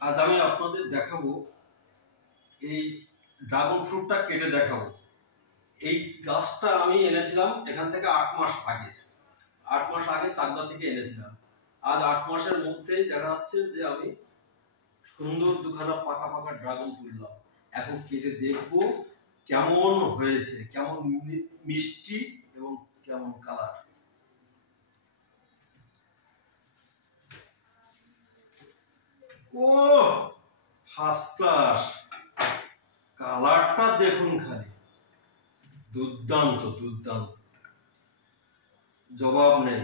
আজ আমি আপনাদের দেখাবো এই ড্রাগন ফ্রুটটা কেটে দেখাবো। এই গাছটা আমি এনেছিলাম এখান থেকে 8 মাস আগে। 8 মাস আগে চাকদা থেকে এনেছিলাম। আজ 8 মাসের মধ্যেই দেখা যাচ্ছে যে আমি সুন্দর দুখানা পাকা পাকা ড্রাগন তুললাম। এখন কেটে দেখবো কেমন হয়েছে, কেমন মিষ্টি এবং কেমন কালার। ও ফার্স্ট ক্লাস, কালারটা দেখুন খালি, দুর্দান্ত দুর্দান্ত, জবাব নেই।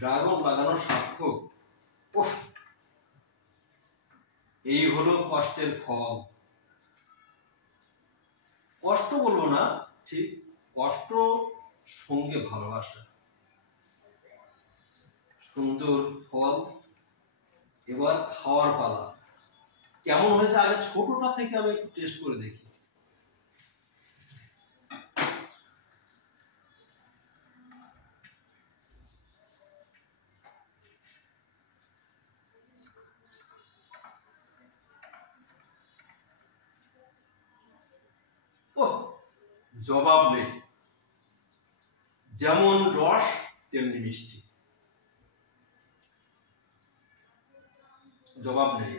ড্রাগন লাগানো সার্থক। উফ, এই হলো কষ্টের ফল। কষ্ট বলবো না, ঠিক কষ্ট সঙ্গে ভালোবাসা। সুন্দর ফল, এবার খাওয়ার পালা। কেমন হয়েছে আগে ছোটটা থেকে আমি একটু টেস্ট করে দেখি। ও জবাব নেই, যেমন রস তেমনি মিষ্টি, জবাব নেই,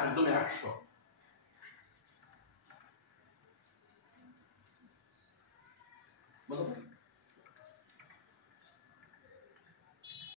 একদম 100।